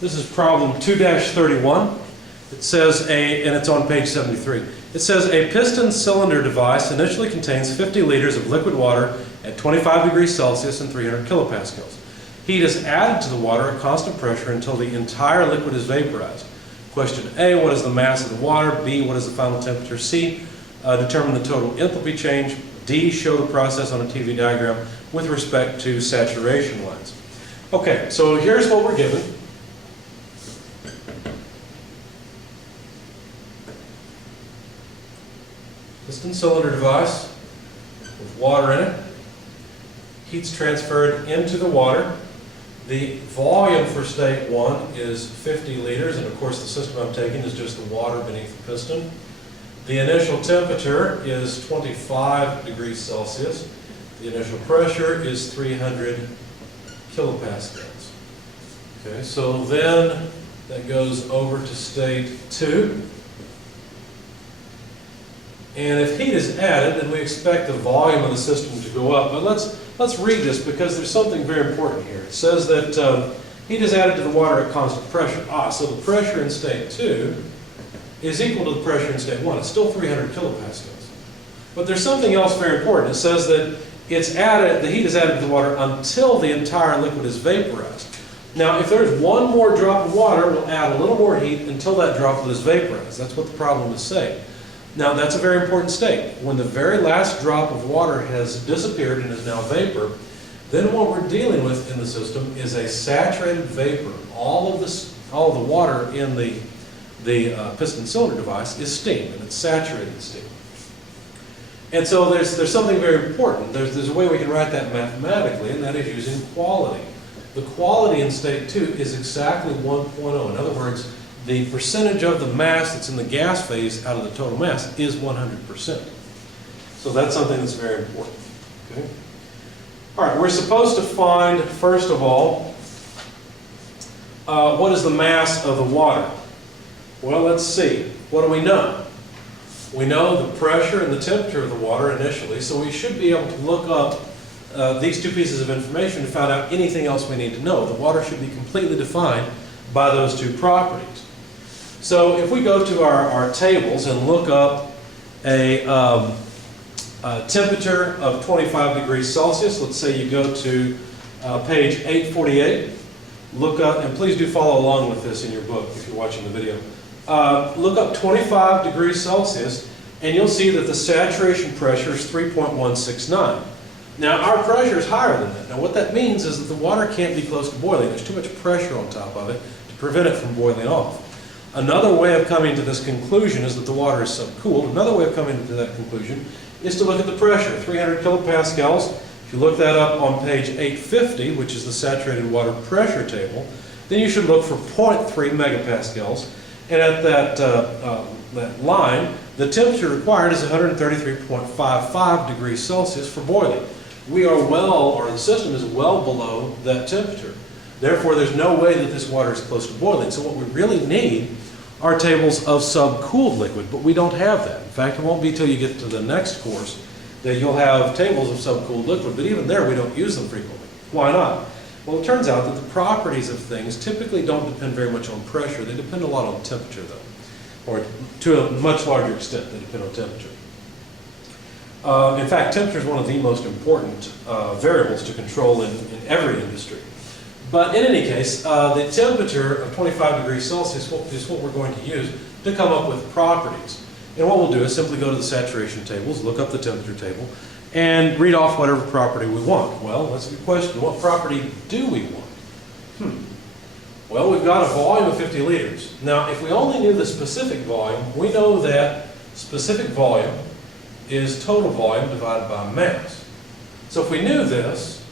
This is problem 2-31. It says and it's on page 73. It says a piston cylinder device initially contains 50 liters of liquid water at 25 degrees Celsius and 300 kilopascals. Heat is added to the water at constant pressure until the entire liquid is vaporized. Question A, what is the mass of the water? B, what is the final temperature? C, determine the total enthalpy change. D, show the process on a TV diagram with respect to saturation lines. Okay, so here's what we're given. Piston cylinder device with water in it. Heat's transferred into the water. The volume for state 1 is 50 liters, and of course the system I'm taking is just the water beneath the piston. The initial temperature is 25 degrees Celsius. The initial pressure is 300 kilopascals. Okay, so then that goes over to state 2. And if heat is added, then we expect the volume of the system to go up. But let's read this because there's something very important here. It says that heat is added to the water at constant pressure. So the pressure in state 2 is equal to the pressure in state 1. It's still 300 kilopascals. But there's something else very important. It says that the heat is added to the water until the entire liquid is vaporized. Now, if there's one more drop of water, we'll add a little more heat until that droplet is vaporized. That's what the problem is saying. Now, that's a very important state. When the very last drop of water has disappeared and is now vapor, then what we're dealing with in the system is a saturated vapor. All of the water in the piston cylinder device is steam, and it's saturated steam. And so there's something very important. There's a way we can write that mathematically, and that is using quality. The quality in state 2 is exactly 1.0. In other words, the percentage of the mass that's in the gas phase out of the total mass is 100%. So that's something that's very important. Okay? All right, we're supposed to find, first of all, what is the mass of the water? Well, let's see. What do we know? We know the pressure and the temperature of the water initially, so we should be able to look up these two pieces of information to find out anything else we need to know. The water should be completely defined by those two properties. So if we go to our tables and look up a temperature of 25 degrees Celsius, let's say you go to page 848, look up, and please do follow along with this in your book if you're watching the video. Look up 25 degrees Celsius, and you'll see that the saturation pressure is 3.169. Now, our pressure is higher than that. Now, what that means is that the water can't be close to boiling. There's too much pressure on top of it to prevent it from boiling off. Another way of coming to this conclusion is that the water is subcooled. Another way of coming to that conclusion is to look at the pressure, 300 kilopascals. If you look that up on page 850, which is the saturated water pressure table, then you should look for 0.3 megapascals. And at that line, the temperature required is 133.55 degrees Celsius for boiling. We are the system is well below that temperature. Therefore, there's no way that this water is close to boiling. So what we really need are tables of subcooled liquid, but we don't have that. In fact, it won't be until you get to the next course that you'll have tables of subcooled liquid, but even there we don't use them frequently. Why not? Well, it turns out that the properties of things typically don't depend very much on pressure. They depend a lot on temperature, though, or to a much larger extent, they depend on temperature. In fact, temperature is one of the most important variables to control in every industry. But in any case, the temperature of 25 degrees Celsius is what we're going to use to come up with properties. And what we'll do is simply go to the saturation tables, look up the temperature table, and read off whatever property we want. Well, that's a good question. What property do we want? Well, we've got a volume of 50 liters. Now, if we only knew the specific volume, we know that specific volume is total volume divided by mass. So if we knew this,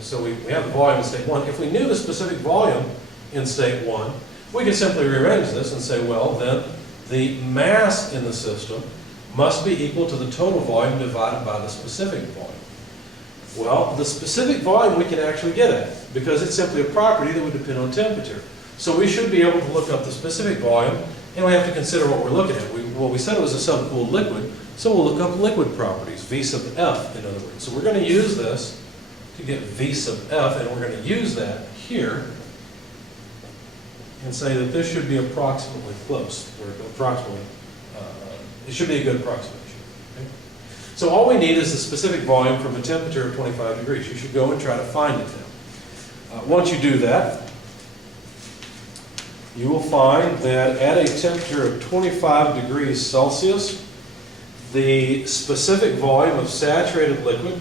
so we have the volume in state 1. If we knew the specific volume in state 1, we could simply rearrange this and say, well, then the mass in the system must be equal to the total volume divided by the specific volume. Well, the specific volume we can actually get at because it's simply a property that would depend on temperature. So we should be able to look up the specific volume, and we have to consider what we're looking at. We said it was a subcooled liquid, so we'll look up liquid properties, V sub F in other words. So we're going to use this to get V sub F, and we're going to use that here and say that this should be approximately close, or approximately, it should be a good approximation. Okay? So all we need is the specific volume from a temperature of 25 degrees. You should go and try to find it now. Once you do that, you will find that at a temperature of 25 degrees Celsius, the specific volume of saturated liquid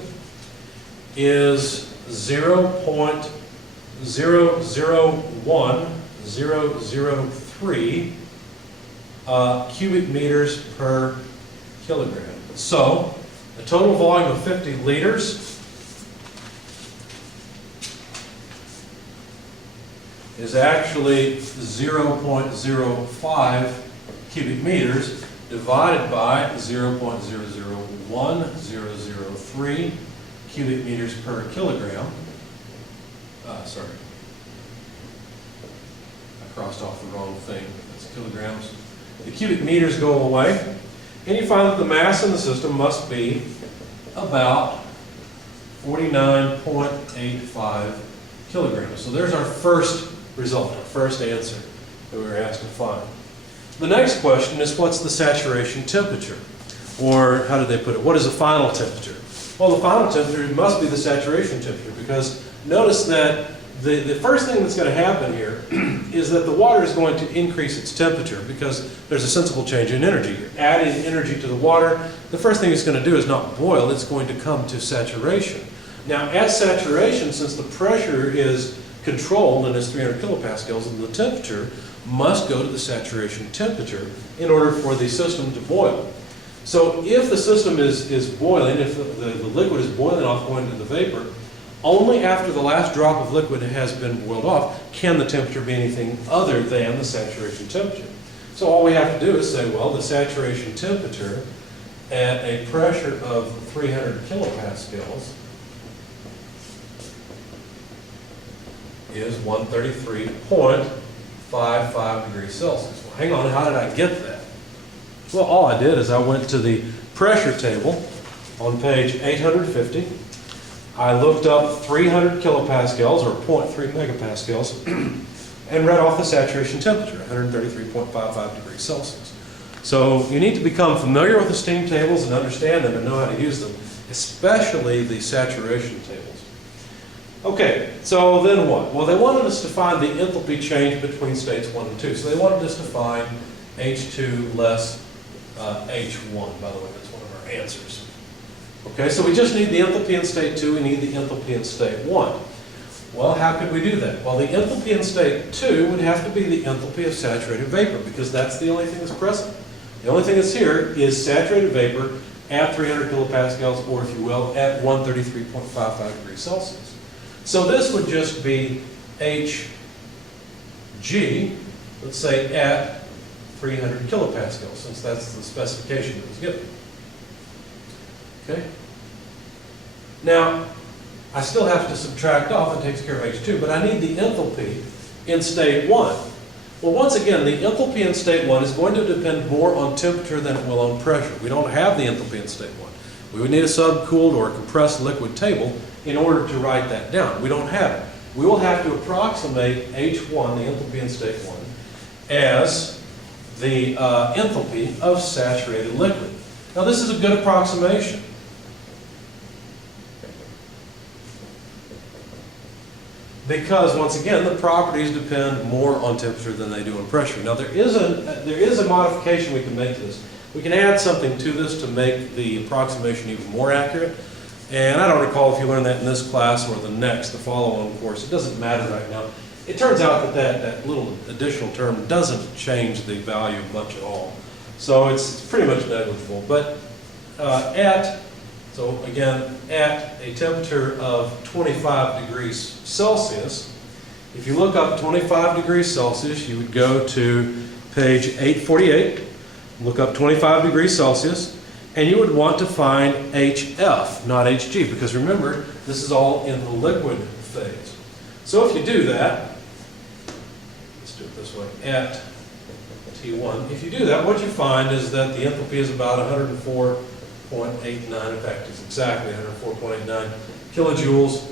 is 0.001003 cubic meters per kilogram. So, a total volume of 50 liters is actually 0.05 cubic meters divided by 0.001003 cubic meters per kilogram. Sorry, I crossed off the wrong thing. That's kilograms. The cubic meters go away, and you find that the mass in the system must be about 49.85 kilograms. So there's our first result, our first answer that we were asked to find. The next question is, what's the saturation temperature? Or how did they put it? What is the final temperature? Well, the final temperature must be the saturation temperature, because notice that the first thing that's going to happen here is that the water is going to increase its temperature because there's a sensible change in energy. You're adding energy to the water. The first thing it's going to do is not boil, it's going to come to saturation. Now, at saturation, since the pressure is controlled and is 300 kilopascals, and the temperature must go to the saturation temperature in order for the system to boil. So if the system is boiling, if the liquid is boiling off going to the vapor, only after the last drop of liquid has been boiled off can the temperature be anything other than the saturation temperature. So all we have to do is say, well, the saturation temperature at a pressure of 300 kilopascals is 133.55 degrees Celsius. Well, hang on, how did I get that? Well, all I did is I went to the pressure table on page 850. I looked up 300 kilopascals, or 0.3 megapascals, and read off the saturation temperature, 133.55 degrees Celsius. So you need to become familiar with the steam tables and understand them and know how to use them, especially the saturation tables. Okay, so then what? Well, they wanted us to find the enthalpy change between states 1 and 2. So they wanted us to find H2 less H1. By the way, that's one of our answers. Okay, so we just need the enthalpy in state 2, we need the enthalpy in state 1. Well, how could we do that? Well, the enthalpy in state 2 would have to be the enthalpy of saturated vapor, because that's the only thing that's present. The only thing that's here is saturated vapor at 300 kilopascals, or if you will, at 133.55 degrees Celsius. So this would just be Hg, let's say at 300 kilopascals, since that's the specification that was given. Okay? Now, I still have to subtract off, it takes care of H2, but I need the enthalpy in state 1. Well, once again, the enthalpy in state 1 is going to depend more on temperature than it will on pressure. We don't have the enthalpy in state 1. We would need a subcooled or a compressed liquid table in order to write that down. We don't have it. We will have to approximate H1, the enthalpy in state 1, as the enthalpy of saturated liquid. Now, this is a good approximation. Because, once again, the properties depend more on temperature than they do on pressure. Now, there is a modification we can make to this. We can add something to this to make the approximation even more accurate. And I don't recall if you learned that in this class or the next, the follow-on course. It doesn't matter right now. It turns out that that little additional term doesn't change the value much at all. So it's pretty much negligible. But so again, at a temperature of 25 degrees Celsius, if you look up 25 degrees Celsius, you would go to page 848, look up 25 degrees Celsius, and you would want to find HF, not Hg, because remember, this is all in the liquid phase. So if you do that, let's do it this way, at T1, if you do that, what you find is that the enthalpy is about 104.89, in fact, it's exactly 104.89 kilojoules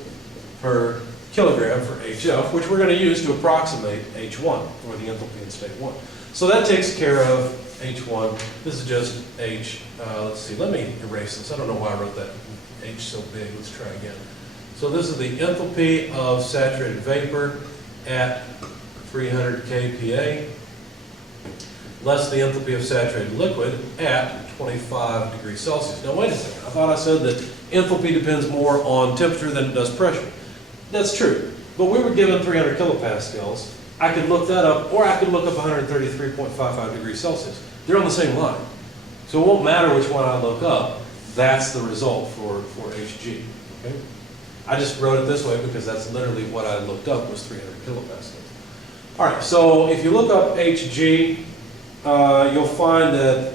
per kilogram for HF, which we're going to use to approximate H1, or the enthalpy in state 1. So that takes care of H1. This is just H. Let's see, let me erase this. I don't know why I wrote that H so big. Let's try again. So this is the enthalpy of saturated vapor at 300 kPa, less the enthalpy of saturated liquid at 25 degrees Celsius. Now wait a second, I thought I said that enthalpy depends more on temperature than it does pressure. That's true, but we were given 300 kilopascals. I could look that up, or I could look up 133.55 degrees Celsius. They're on the same line. So it won't matter which one I look up, that's the result for Hg. Okay? I just wrote it this way because that's literally what I looked up was 300 kilopascals. All right, so if you look up Hg, you'll find that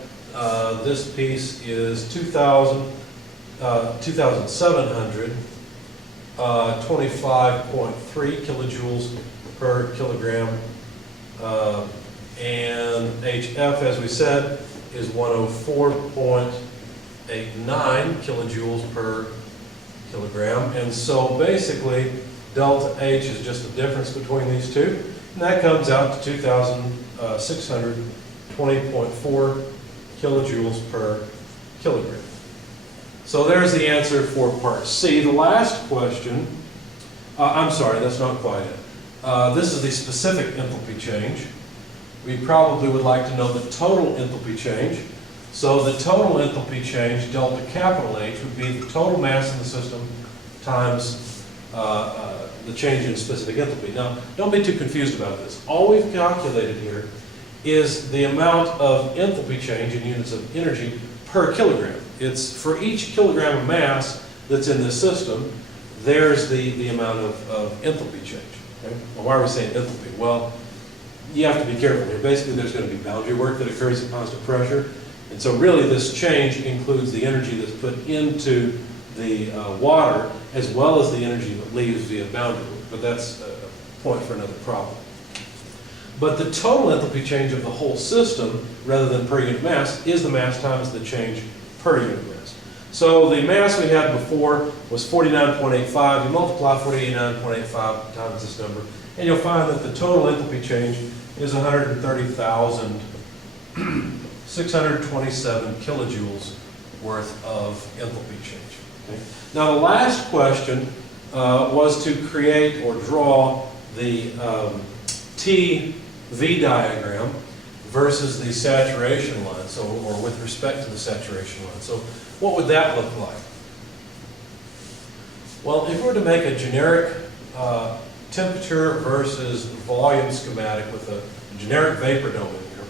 this piece is 2,725.3 kilojoules per kilogram, and HF, as we said, is 104.89 kilojoules per kilogram, and so basically delta H is just the difference between these two, and that comes out to 2,620.4 kilojoules per kilogram. So there's the answer for part C. The last question, I'm sorry, that's not quite it. This is the specific enthalpy change. We probably would like to know the total enthalpy change. So the total enthalpy change, delta capital H, would be the total mass in the system times the change in specific enthalpy. Now, don't be too confused about this. All we've calculated here is the amount of enthalpy change in units of energy per kilogram. It's for each kilogram of mass that's in this system, there's the amount of enthalpy change. Okay? Well, why are we saying enthalpy? Well, you have to be careful here. Basically, there's going to be boundary work that occurs at constant pressure. And so really this change includes the energy that's put into the water as well as the energy that leaves via boundary work. But that's a point for another problem. But the total enthalpy change of the whole system, rather than per unit mass, is the mass times the change per unit mass. So the mass we had before was 49.85. You multiply 49.85 times this number, and you'll find that the total enthalpy change is 130,627 kilojoules worth of enthalpy change. Okay? Now the last question was to create or draw the TV diagram versus the saturation line, so, or with respect to the saturation line. So what would that look like? Well, if we were to make a generic temperature versus volume schematic with a generic vapor dome in here,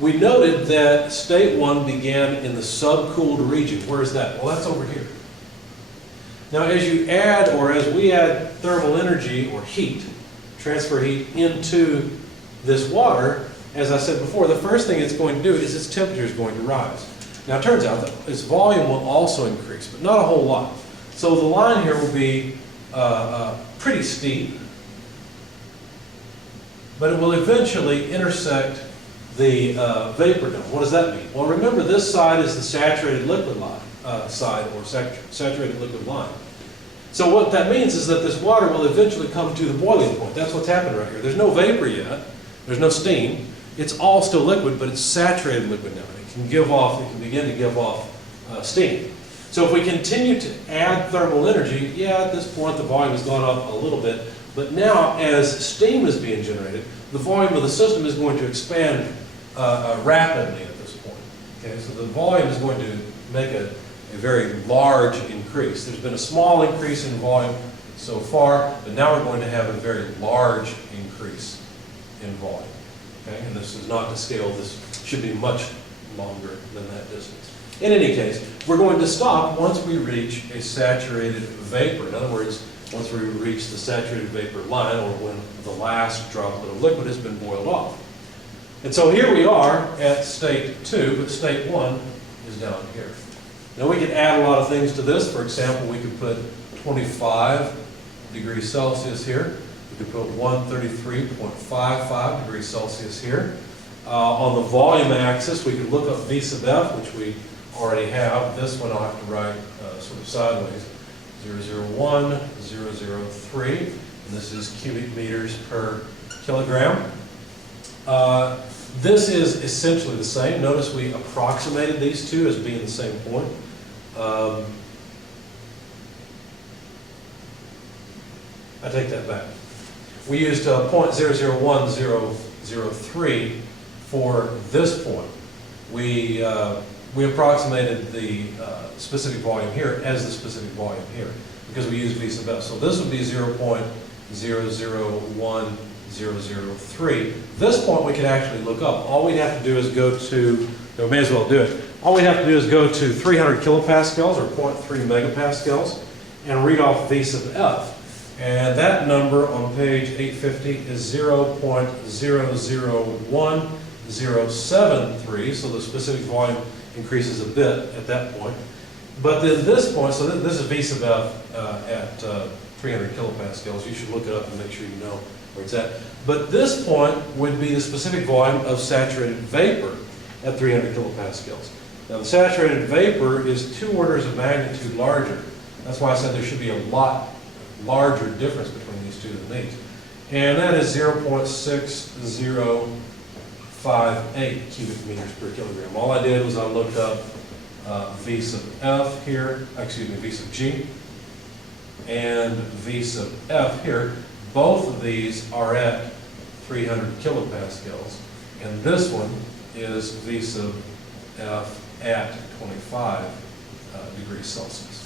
we noted that state 1 began in the subcooled region. Where is that? Well, that's over here. Now, as you add, or as we add thermal energy or heat, transfer heat into this water, as I said before, the first thing it's going to do is its temperature is going to rise. Now, it turns out that its volume will also increase, but not a whole lot. So the line here will be pretty steep, but it will eventually intersect the vapor dome. What does that mean? Well, remember, this side is the saturated liquid line, side, or saturated liquid line. So what that means is that this water will eventually come to the boiling point. That's what's happened right here. There's no vapor yet. There's no steam. It's all still liquid, but it's saturated liquid now. It can give off, it can begin to give off steam. So if we continue to add thermal energy, yeah, at this point the volume has gone up a little bit, but now as steam is being generated, the volume of the system is going to expand rapidly at this point. Okay, so the volume is going to make a very large increase. There's been a small increase in volume so far, but now we're going to have a very large increase in volume. Okay, and this is not to scale. This should be much longer than that distance. In any case, we're going to stop once we reach a saturated vapor. In other words, once we reach the saturated vapor line, or when the last droplet of liquid has been boiled off. And so here we are at state 2, but state 1 is down here. Now we could add a lot of things to this. For example, we could put 25 degrees Celsius here. We could put 133.55 degrees Celsius here. On the volume axis, we could look up V sub F, which we already have. This one I'll have to write sort of sideways. 001, 003, and this is cubic meters per kilogram. This is essentially the same. Notice we approximated these two as being the same point. I take that back. We used 0.001003 for this point. We approximated the specific volume here as the specific volume here because we used V sub f. So this would be 0.001003. This point we can actually look up. All we'd have to do is go to, we may as well do it. All we'd have to do is go to 300 kilopascals or 0.3 megapascals and read off V sub f. And that number on page 850 is 0.001073, so the specific volume increases a bit at that point. But then this point, so this is V sub f at 300 kilopascals. You should look it up and make sure you know where it's at. But this point would be the specific volume of saturated vapor at 300 kilopascals. Now the saturated vapor is 2 orders of magnitude larger. That's why I said there should be a lot larger difference between these two than these. And that is 0.6058 cubic meters per kilogram. All I did was I looked up V sub f here, excuse me, V sub g, and V sub f here. Both of these are at 300 kilopascals, and this one is V sub f at 25 degrees Celsius.